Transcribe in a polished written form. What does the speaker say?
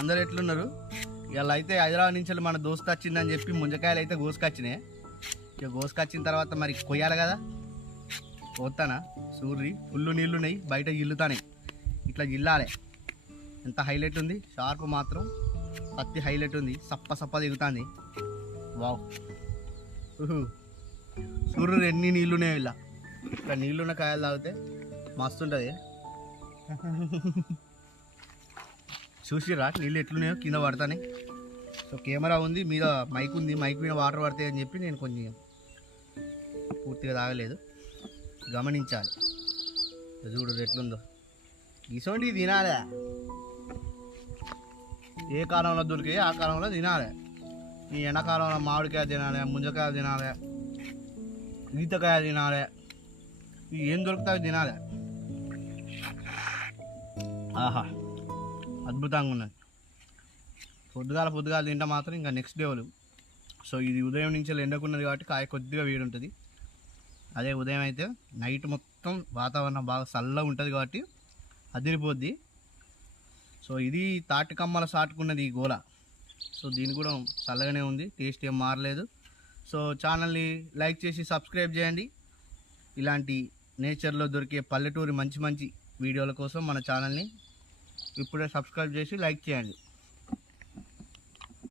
అందరు ఎట్లున్నారు? ఇలా అయితే హైదరాబాద్ నుంచి మన దోస్తు వచ్చిందని చెప్పి ముంజకాయలు అయితే కోసుకొచ్చినాయి. ఇక కోసుకొచ్చిన తర్వాత మరి కొయ్యాలి కదా, పోతానా సూర్రి ఫుల్ నీళ్ళు ఉన్నాయి, బయట గిల్లుతాయి, ఇట్లా గిల్లాలి. ఎంత హైలైట్ ఉంది, షార్ప్ మాత్రం పత్తి హైలైట్ ఉంది, సప్ప సప్ప దిగుతుంది. వావ్, సూర్యుడు ఎన్ని నీళ్ళున్నాయి, ఇలా నీళ్ళున్న కాయలు తాగితే మస్తు ఉంటుంది. చూసిరా నీళ్ళు ఎట్లున్నాయో, కింద పడతాయి. సో కెమెరా ఉంది, మీద మైక్ ఉంది, మైక్ మీద వాటర్ పడతాయి అని చెప్పి నేను కొంచెం పూర్తిగా తాగలేదు, గమనించాలి. చూడు ఎట్లుందో, ఇసోంటివి తినాలే, ఏ కాలంలో దొరికాయి ఆ కాలంలో తినాలి. ఈ ఎండాకాలంలో మామిడికాయ తినాలి, ముంజకాయ తినాలి, ఈతకాయ తినాలి, ఇవి ఏం దొరుకుతాయో తినాలి. ఆహా, అద్భుతంగా ఉన్నది. పొద్దుగాల తింటే మాత్రం ఇంకా నెక్స్ట్ లెవెల్. సో ఇది ఉదయం నుంచి ఎండకున్నది కాబట్టి కాయ కొద్దిగా వేడి ఉంటుంది. అదే ఉదయం అయితే నైట్ మొత్తం వాతావరణం బాగా చల్లగా ఉంటుంది కాబట్టి అదిరిపోద్ది. సో ఇది తాటి కమ్మల సాటుకున్నది ఈ గోల. సో దీని కూడా చల్లగానే ఉంది, టేస్ట్ ఏం మారలేదు. సో ఛానల్ని లైక్ చేసి సబ్స్క్రైబ్ చేయండి. ఇలాంటి నేచర్లో దొరికే పల్లెటూరి మంచి మంచి వీడియోల కోసం మన ఛానల్ని ఇప్పుడే సబ్స్క్రైబ్ చేసి లైక్ చేయండి.